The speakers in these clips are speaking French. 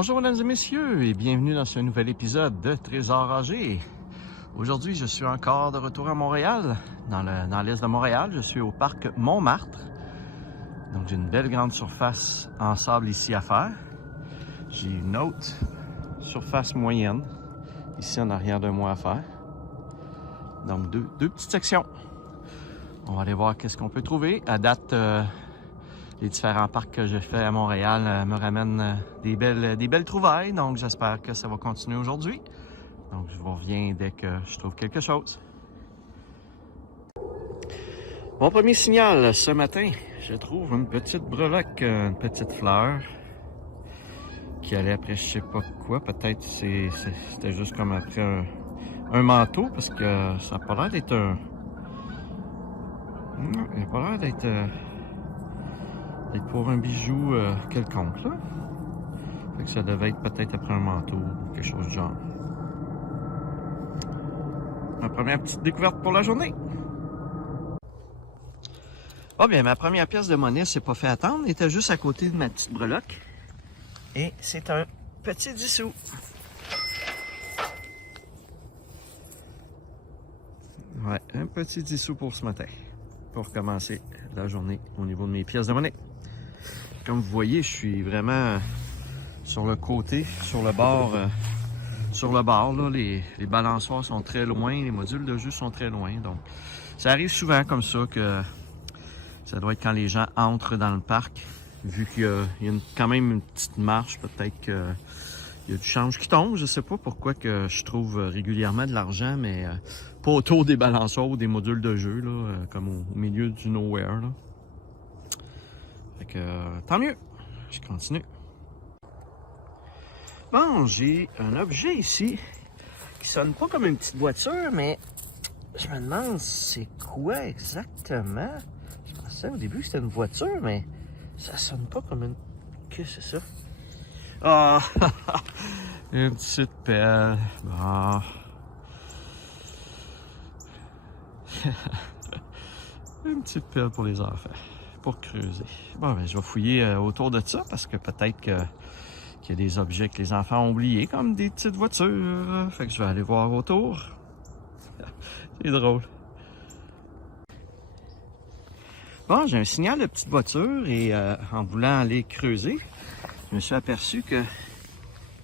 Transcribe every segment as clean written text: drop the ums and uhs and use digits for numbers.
Bonjour mesdames et messieurs et bienvenue dans ce nouvel épisode de Trésor âgé. Aujourd'hui, je suis encore de retour à Montréal, dans l'est de Montréal. Je suis au parc Montmartre. Donc j'ai une belle grande surface en sable ici à faire. J'ai une autre surface moyenne ici en arrière de moi à faire. Donc deux petites sections. On va aller voir qu'est-ce qu'on peut trouver. À date, les différents parcs que j'ai fait à Montréal me ramènent des belles trouvailles. Donc j'espère que ça va continuer aujourd'hui. Donc je vous reviens dès que je trouve quelque chose. Mon premier signal ce matin, je trouve une petite breloque, une petite fleur qui allait après je sais pas quoi. Peut-être c'était juste comme après un manteau parce que ça n'a pas l'air d'être un... Non, il n'a pas l'air d'être pour un bijou quelconque là. Fait que ça devait être peut-être après un manteau ou quelque chose du genre. Ma première petite découverte pour la journée. Bon bien, ma première pièce de monnaie s'est pas fait attendre. Elle était juste à côté de ma petite breloque. Et c'est un petit 10 sous. Ouais, un petit 10 sous pour ce matin. Pour commencer la journée au niveau de mes pièces de monnaie. Comme vous voyez, je suis vraiment sur le côté, sur le bord. Là, les balançoires sont très loin, les modules de jeu sont très loin. Donc, ça arrive souvent comme ça que ça doit être quand les gens entrent dans le parc. Vu qu'il y a quand même une petite marche, peut-être qu'il y a du change qui tombe. Je sais pas pourquoi que je trouve régulièrement de l'argent, mais pas autour des balançoires ou des modules de jeu, là, comme au milieu du nowhere. Là. Fait que tant mieux, je continue. Bon, j'ai un objet ici qui sonne pas comme une petite voiture, mais je me demande c'est quoi exactement. Je pensais au début que c'était une voiture, mais ça sonne pas comme une... Qu'est-ce que c'est ça? Ah! Une petite pelle. Bon. Une petite pelle pour les enfants, pour creuser. Bon, ben, je vais fouiller autour de ça, parce que peut-être qu'il y a des objets que les enfants ont oubliés, comme des petites voitures. Fait que je vais aller voir autour. C'est drôle. Bon, j'ai un signal de petite voiture et en voulant aller creuser, je me suis aperçu que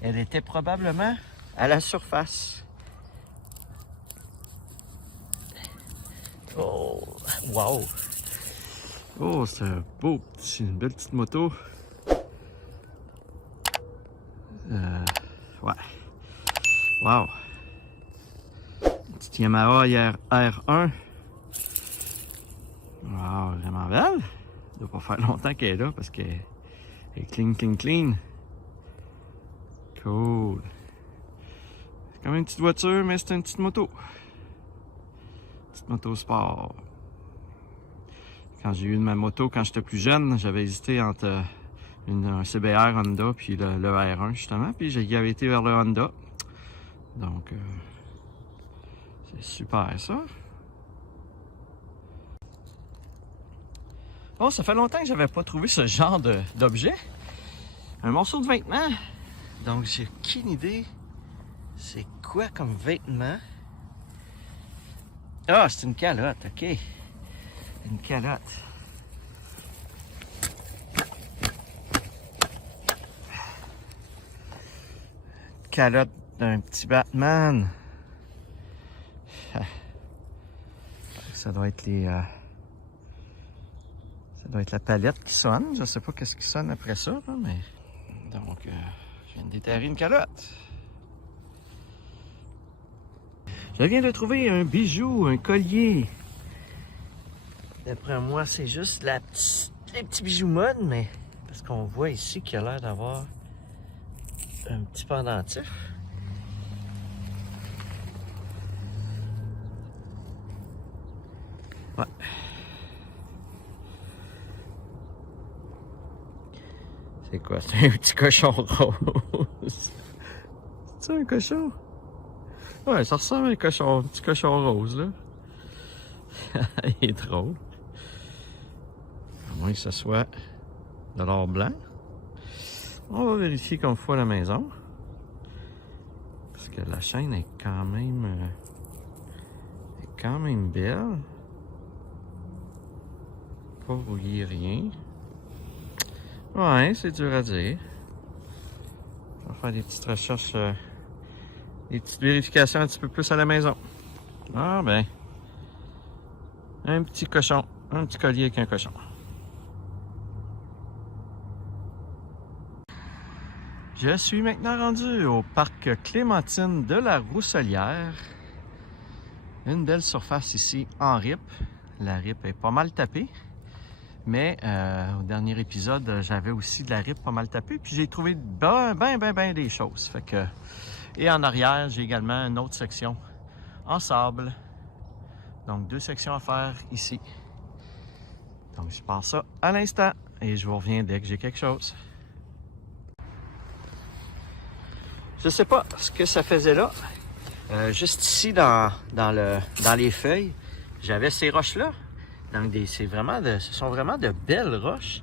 elle était probablement à la surface. Oh, wow! Oh, c'est un beau petit, une belle petite moto. Ouais. Wow! Une petite Yamaha R1. Wow, vraiment belle. Ça doit pas faire longtemps qu'elle est là parce qu'elle est clean. Cool. C'est comme une petite voiture, mais c'est une petite moto. Petite moto sport. Quand j'ai eu ma moto quand j'étais plus jeune, j'avais hésité entre un CBR Honda puis le R1 justement. Puis j'y avais été vers le Honda. Donc, c'est super ça. Bon, ça fait longtemps que j'avais pas trouvé ce genre d'objet. Un morceau de vêtement. Donc, j'ai aucune idée c'est quoi comme vêtement. Ah, c'est une calotte, ok. Une calotte. Calotte d'un petit Batman. Ça doit être ça doit être la palette qui sonne. Je sais pas qu'est-ce qui sonne après ça, là, mais... Donc, je viens de déterrer une calotte. Je viens de trouver un bijou, un collier. D'après moi, c'est juste les petits bijoux mode, mais... Parce qu'on voit ici qu'il a l'air d'avoir un petit pendentif. Ouais. C'est quoi? C'est un petit cochon rose. C'est un cochon? Ouais, ça ressemble à un petit cochon rose, là. Il est drôle. À moins que ce soit de l'or blanc. On va vérifier comme faut la maison. Parce que la chaîne est quand même belle. Pas rouillé, rien. Ouais, c'est dur à dire. On va faire des petites recherches, des petites vérifications un petit peu plus à la maison. Ah ben, un petit cochon, un petit collier avec un cochon. Je suis maintenant rendu au parc Clémentine de la Rousselière. Une belle surface ici en RIP. La RIP est pas mal tapée. Mais au dernier épisode, j'avais aussi de la RIP pas mal tapée. Puis j'ai trouvé ben des choses. Fait que... Et en arrière, j'ai également une autre section en sable. Donc 2 sections à faire ici. Donc je pars ça à l'instant. Et je vous reviens dès que j'ai quelque chose. Je sais pas ce que ça faisait là. Juste ici dans les feuilles, j'avais ces roches-là. Donc ce sont vraiment de belles roches.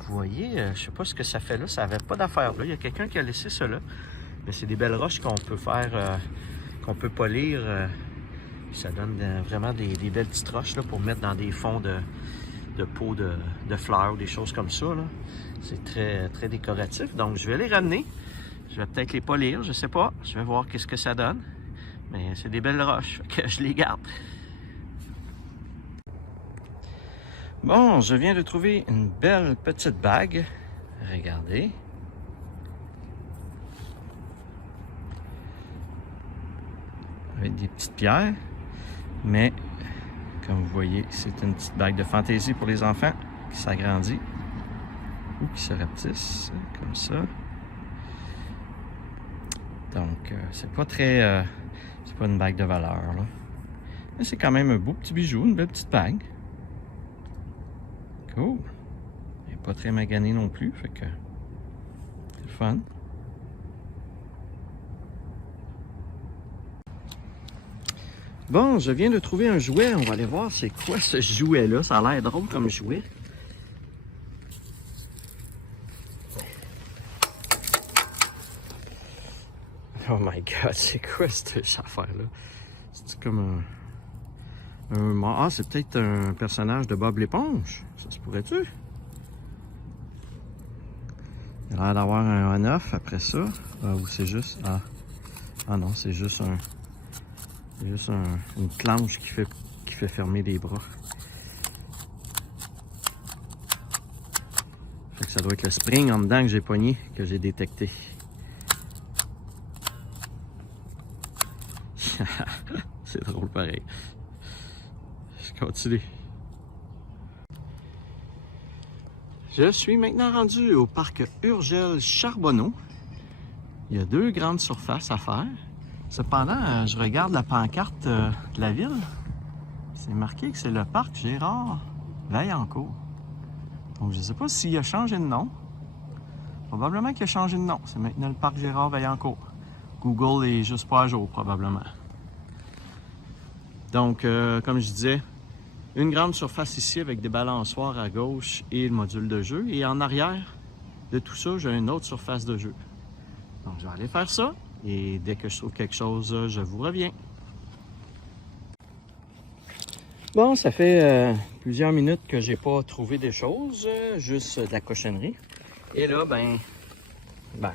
Vous voyez, je sais pas ce que ça fait là. Ça n'avait pas d'affaire là. Il y a quelqu'un qui a laissé ça là. Mais c'est des belles roches qu'on peut faire, qu'on peut polir. Ça donne vraiment des belles petites roches là, pour mettre dans des fonds de pots de fleurs ou des choses comme ça. C'est très décoratif. Donc je vais les ramener. Je vais peut-être les polir, je sais pas. Je vais voir qu'est-ce que ça donne. Mais c'est des belles roches, que je les garde. Bon, je viens de trouver une belle petite bague. Regardez. Avec des petites pierres. Mais, comme vous voyez, c'est une petite bague de fantaisie pour les enfants qui s'agrandit. Ou qui se rapetisse, comme ça. Donc, c'est pas très... c'est pas une bague de valeur, là. Mais c'est quand même un beau petit bijou, une belle petite bague. Cool. Elle n'est pas très maganée non plus, fait que... c'est le fun. Bon, je viens de trouver un jouet. On va aller voir c'est quoi ce jouet-là. Ça a l'air drôle comme jouet. Oh my god, c'est quoi cette affaire-là? C'est comme ah, c'est peut-être un personnage de Bob l'éponge. Ça se pourrait-tu? Il a l'air d'avoir un on-off après ça. Ah, ou c'est juste... Ah non, c'est juste une planche qui fait fermer les bras. Fait que ça doit être le spring en dedans que j'ai pogné, que j'ai détecté. C'est drôle pareil. Je continue. Je suis maintenant rendu au parc Urgel Charbonneau. Il y a 2 grandes surfaces à faire. Cependant, je regarde la pancarte de la ville. C'est marqué que c'est le parc Gérard Vaillancourt. Donc je ne sais pas s'il a changé de nom. Probablement qu'il a changé de nom. C'est maintenant le parc Gérard Vaillancourt. Google est juste pas à jour, probablement. Donc, comme je disais, une grande surface ici avec des balançoires à gauche et le module de jeu. Et en arrière de tout ça, j'ai une autre surface de jeu. Donc, je vais aller faire ça. Et dès que je trouve quelque chose, je vous reviens. Bon, ça fait plusieurs minutes que j'ai pas trouvé des choses, juste de la cochonnerie. Et là,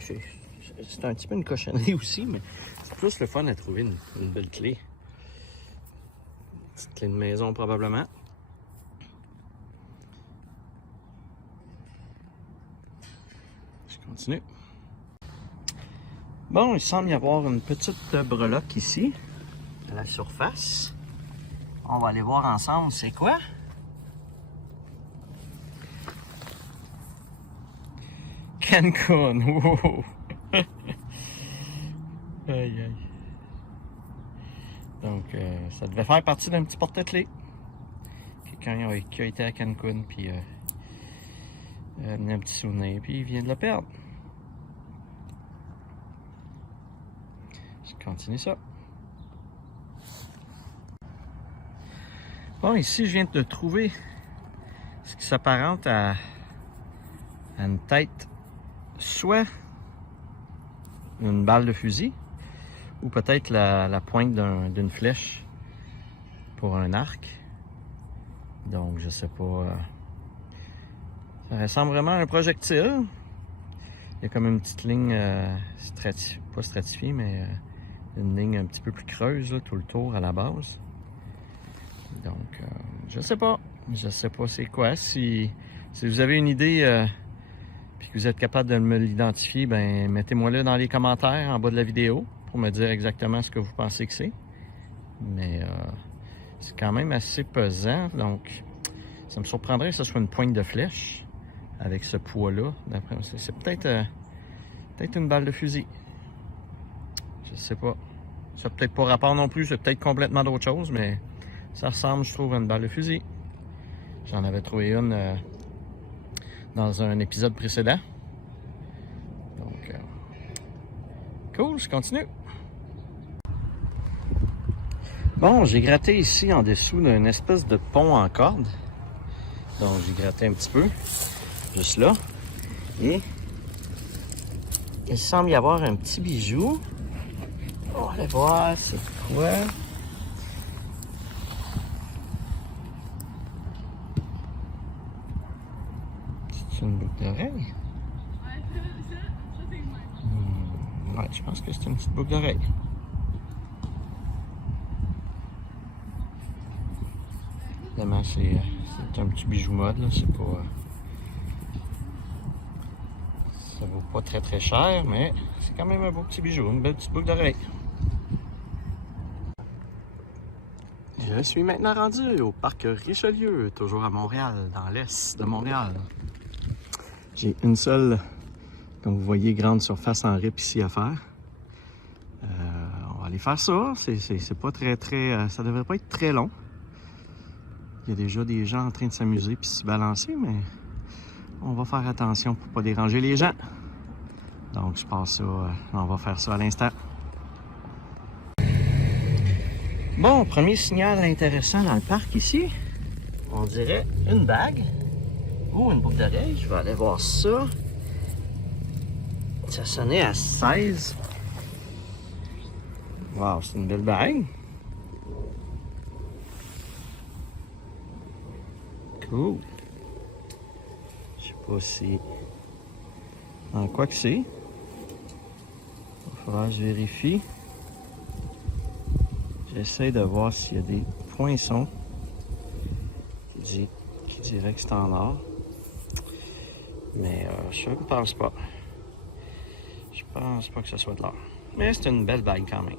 c'est un petit peu une cochonnerie aussi, mais c'est plus le fun à trouver une belle clé. Une petite clé de maison probablement. Je continue. Bon, il semble y avoir une petite breloque ici, à la surface. On va aller voir ensemble c'est quoi. Cancun, wow! Aïe aïe. Donc, ça devait faire partie d'un petit porte-clés. Quelqu'un qui a été à Cancun, puis a amené un petit souvenir, puis il vient de le perdre. Je continue ça. Bon, ici, je viens de trouver ce qui s'apparente à une tête soit une balle de fusil ou peut-être la pointe d'une flèche pour un arc. Donc, je sais pas. Ça ressemble vraiment à un projectile. Il y a comme une petite ligne pas stratifiée, mais une ligne un petit peu plus creuse là, tout le tour à la base. Donc, je sais pas. Je sais pas c'est quoi. Si vous avez une idée puis que vous êtes capable de me l'identifier, ben mettez-moi-le dans les commentaires en bas de la vidéo pour me dire exactement ce que vous pensez que c'est. Mais c'est quand même assez pesant, donc ça me surprendrait que ce soit une pointe de flèche avec ce poids-là. D'après moi, c'est peut-être une balle de fusil. Je sais pas. Ça n'a peut-être pas rapport non plus, c'est peut-être complètement d'autre chose, mais ça ressemble, je trouve, à une balle de fusil. J'en avais trouvé une dans un épisode précédent. Donc, cool, je continue. Bon, j'ai gratté ici en dessous d'une espèce de pont en corde. Donc, j'ai gratté un petit peu, juste là. Et il semble y avoir un petit bijou. On va aller voir c'est quoi. C'est une boucle d'oreille? Ouais, je pense que c'est une petite boucle d'oreille. Évidemment, c'est un petit bijou mode, là. C'est pas. Ça vaut pas très très cher, mais c'est quand même un beau petit bijou, une belle petite boucle d'oreille. Je suis maintenant rendu au parc Richelieu, toujours à Montréal, dans l'est de Montréal. J'ai une seule, comme vous voyez, grande surface en rip ici à faire. On va aller faire ça. C'est pas très, ça devrait pas être très long. Il y a déjà des gens en train de s'amuser puis se balancer, mais on va faire attention pour pas déranger les gens. Donc je passe ça, on va faire ça à l'instant. Bon, premier signal intéressant dans le parc ici, on dirait une bague ou une boucle d'oreille. Je vais aller voir ça. Ça sonnait à 16. Wow, c'est une belle bague. Cool. Je sais pas si... en quoi que c'est. Il va falloir que je vérifie. J'essaie de voir s'il y a des poinçons qui diraient que c'est en or. Mais je ne pense pas. Je pense pas que ce soit de l'or. Mais c'est une belle bague quand même.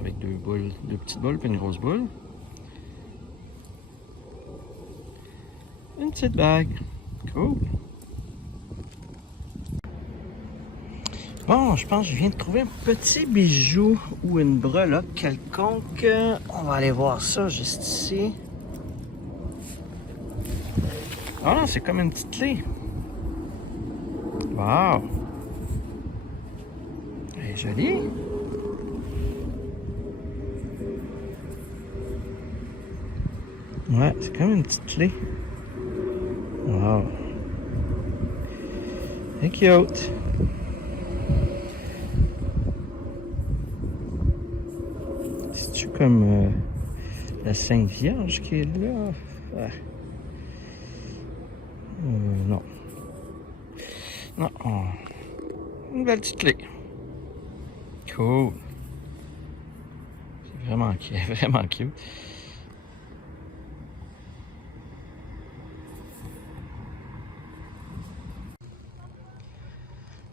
Avec deux petites boules puis une grosse boule. Une petite bague. Cool. Bon, je pense que je viens de trouver un petit bijou ou une breloque quelconque. On va aller voir ça juste ici. Ah non, c'est comme une petite clé. Wow! Elle est jolie. Ouais, c'est comme une petite clé. Wow! C'est cute. C'est-tu comme la Sainte Vierge qui est là? Ouais. Non. Non. Oh. Une belle petite clé. Cool. C'est vraiment cute.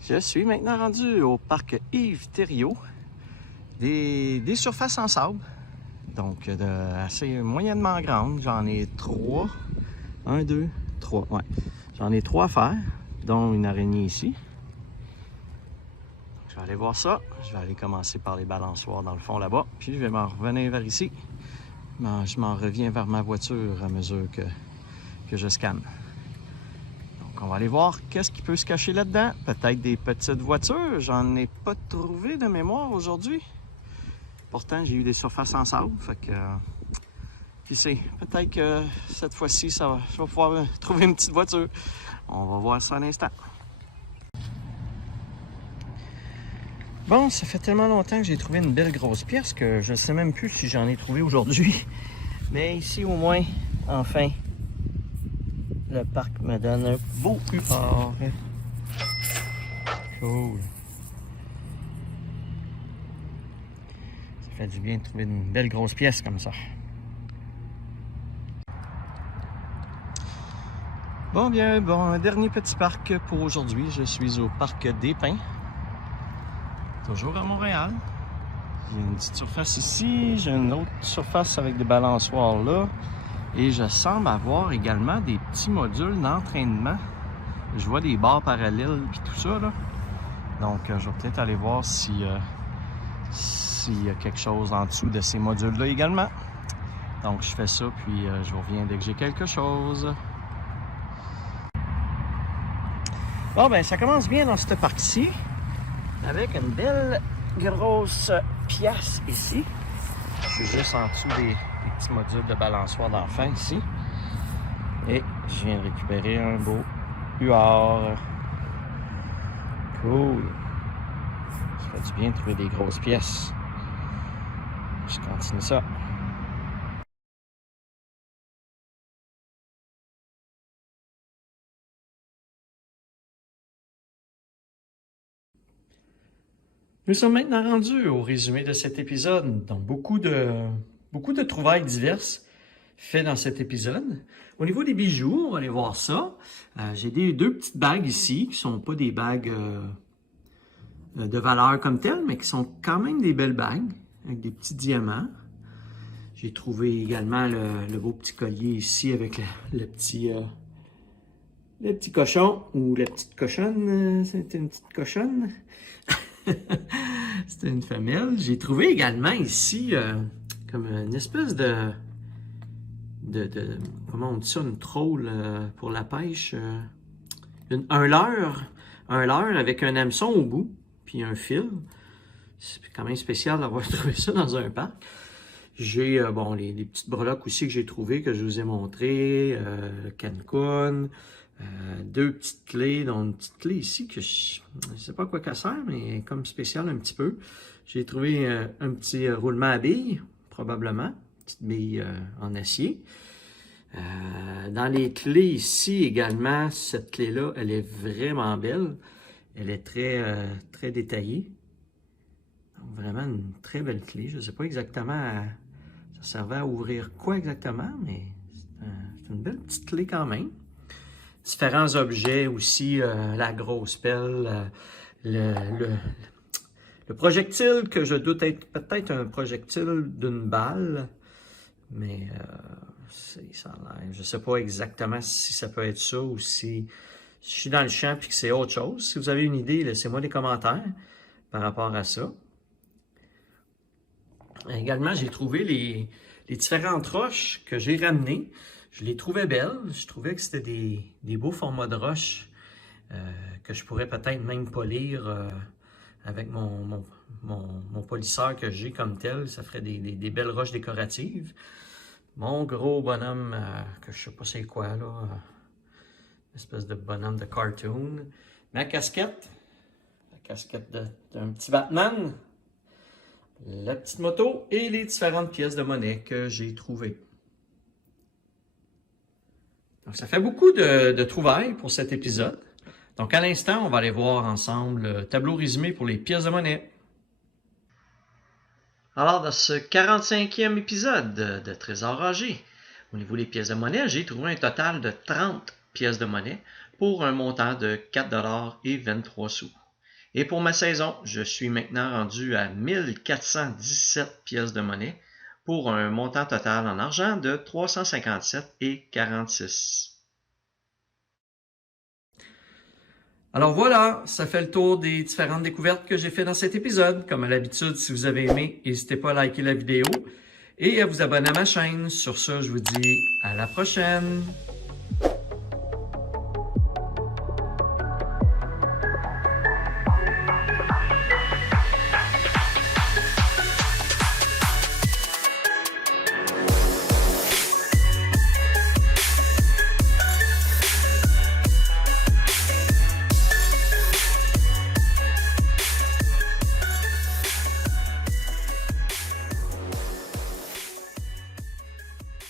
Je suis maintenant rendu au parc Yves Thériault. Des surfaces en sable. Donc, assez moyennement grandes. J'en ai 3. 1, 2, 3. Ouais. J'en ai 3 à faire, dont une araignée ici. Je vais aller voir ça. Je vais aller commencer par les balançoires dans le fond là-bas. Puis je vais m'en revenir vers ici. Je m'en reviens vers ma voiture à mesure que je scanne. Donc on va aller voir qu'est-ce qui peut se cacher là-dedans. Peut-être des petites voitures. J'en ai pas trouvé de mémoire aujourd'hui. Pourtant, j'ai eu des surfaces en sable. Fait que Qui sait, peut-être que cette fois-ci, je vais pouvoir trouver une petite voiture. On va voir ça à l'instant. Bon, ça fait tellement longtemps que j'ai trouvé une belle grosse pièce que je ne sais même plus si j'en ai trouvé aujourd'hui. Mais ici, au moins, enfin, le parc me donne un beau UR. Cool. Ça fait du bien de trouver une belle grosse pièce comme ça. Bon, un dernier petit parc pour aujourd'hui. Je suis au parc des Pins. Toujours à Montréal. J'ai une petite surface ici, j'ai une autre surface avec des balançoires là. Et je semble avoir également des petits modules d'entraînement. Je vois des barres parallèles et tout ça là. Donc je vais peut-être aller voir s'il y a quelque chose en dessous de ces modules-là également. Donc je fais ça, puis je reviens dès que j'ai quelque chose. Bon, ben ça commence bien dans ce parc-ci. Avec une belle grosse pièce ici. Je suis juste en dessous des petits modules de balançoire d'enfants ici. Et je viens de récupérer un beau UR. Cool. Ça fait du bien de trouver des grosses pièces. Je continue ça. Nous sommes maintenant rendus au résumé de cet épisode. Donc, beaucoup de trouvailles diverses faites dans cet épisode. Au niveau des bijoux, on va aller voir ça. J'ai deux petites bagues ici, qui ne sont pas des bagues de valeur comme telles, mais qui sont quand même des belles bagues, avec des petits diamants. J'ai trouvé également le beau petit collier ici avec le petit cochon, ou la petite cochonne. C'était une petite cochonne. C'était une femelle. J'ai trouvé également ici comme une espèce de comment on dit ça, une troll pour la pêche. Un leurre avec un hameçon au bout, puis un fil. C'est quand même spécial d'avoir trouvé ça dans un parc. J'ai les petites breloques aussi que j'ai trouvées, que je vous ai montrées, le Cancun. Deux petites clés, dont une petite clé ici que je ne sais pas à quoi qu'elle sert, mais comme spéciale un petit peu. J'ai trouvé un petit roulement à billes, probablement, une petite bille en acier. Dans les clés ici également, cette clé-là, elle est vraiment belle. Elle est très détaillée. Donc, vraiment une très belle clé. Je ne sais pas exactement, ça servait à ouvrir quoi exactement, mais c'est une belle petite clé quand même. Différents objets aussi, la grosse pelle, le projectile que je doute être peut-être un projectile d'une balle, mais ça a l'air, je ne sais pas exactement si ça peut être ça ou si je suis dans le champ et que c'est autre chose. Si vous avez une idée, laissez-moi des commentaires par rapport à ça. Également, j'ai trouvé les différentes roches que j'ai ramenées. Je les trouvais belles. Je trouvais que c'était des beaux formats de roches que je pourrais peut-être même polir avec mon polisseur que j'ai comme tel. Ça ferait des belles roches décoratives. Mon gros bonhomme, que je sais pas c'est quoi là, espèce de bonhomme de cartoon. Ma casquette, la casquette d'un petit Batman. La petite moto et les différentes pièces de monnaie que j'ai trouvées. Donc, ça fait beaucoup de trouvailles pour cet épisode. Donc, à l'instant, on va aller voir ensemble le tableau résumé pour les pièces de monnaie. Alors, dans ce 45e épisode de Trésor Ragé, au niveau des pièces de monnaie, j'ai trouvé un total de 30 pièces de monnaie pour un montant de 4,23 $. Et pour ma saison, je suis maintenant rendu à 1417 pièces de monnaie pour un montant total en argent de 357,46 $. Alors voilà, ça fait le tour des différentes découvertes que j'ai fait dans cet épisode. Comme à l'habitude, si vous avez aimé, n'hésitez pas à liker la vidéo et à vous abonner à ma chaîne. Sur ce, je vous dis à la prochaine!